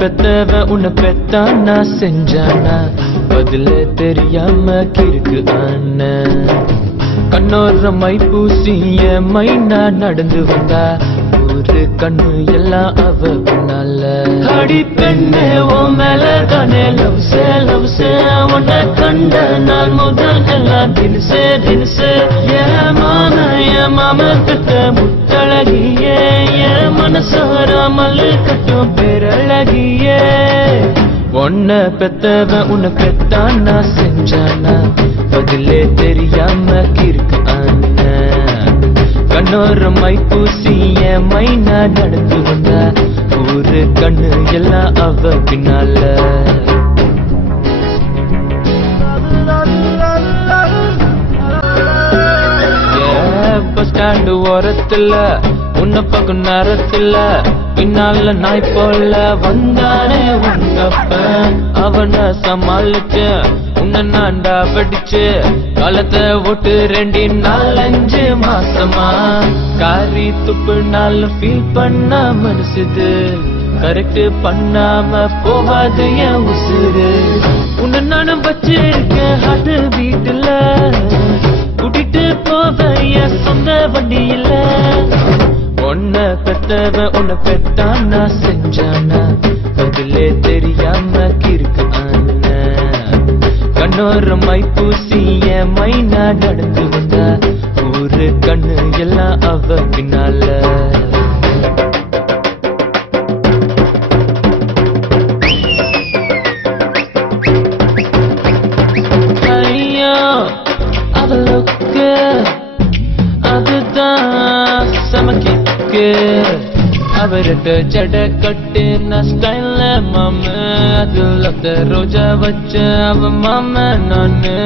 பெத்தவ உன்னை பெத்தானா செஞ்சானா பதில தெரியாம கிறுக்கு ஆன கண்ணோர மை பூசிய மைனா நடந்து வந்தா ஒரு கண்ணு எல்லாம் அவ பின்னால அடி பெண்ணே ஓ மேல தானே லவ்ஸே உன்னை கண்ட நான் முதல் எல்லாம் தினசே என் மாம கிட்ட முத்தழகியே என் மனசாராமல் கட்டும் பேரழகியே உன்னை பெத்தவ உன்னை பெத்தானா செஞ்சானா பதிலே தெரியாம கிறுக்கு ஆன கண்ணோர மை பூசிய மைனா நடந்து வந்தா ஒரு கண்ணு எல்லாம் அவ பின்னால பஸ் ஸ்டாண்டு ஓரத்துல உன்னை பக்கம் நேரத்துல பின்னால நாய் போல வந்தானே உங்கப்ப அவனை சமாளிச்சு உன்னை நான்டா படிச்சு காலத்தை ஓட்டு 2 4 மாசமா காரி துப்பு நாள் ஃபீல் பண்ண மனசுது கரெக்ட் பண்ணாம போவாது என் உசுறு உன்னை நானும் வச்சிருக்கேன் ஹார்ட் வீட்டுல கூட்டிட்டு போவ என் சொந்த வண்டியில உன்னை பெத்தவ உன்னை பெத்தானா செஞ்சானா பதிலே தெரியாம கிறுக்கு ஆன கண்ணோர மை பூசிய மைனா நடந்து வந்தா ஒரு கண்ணு எல்லாம் அவ பின்னால ஐயோ அவளுக்கு அதுதான் சமக்கிக்கு அவர்கிட்ட ஜட கட்டு நான் ஸ்டைல்ல மாம அதுல ரோஜா வச்ச அவ மாம நானு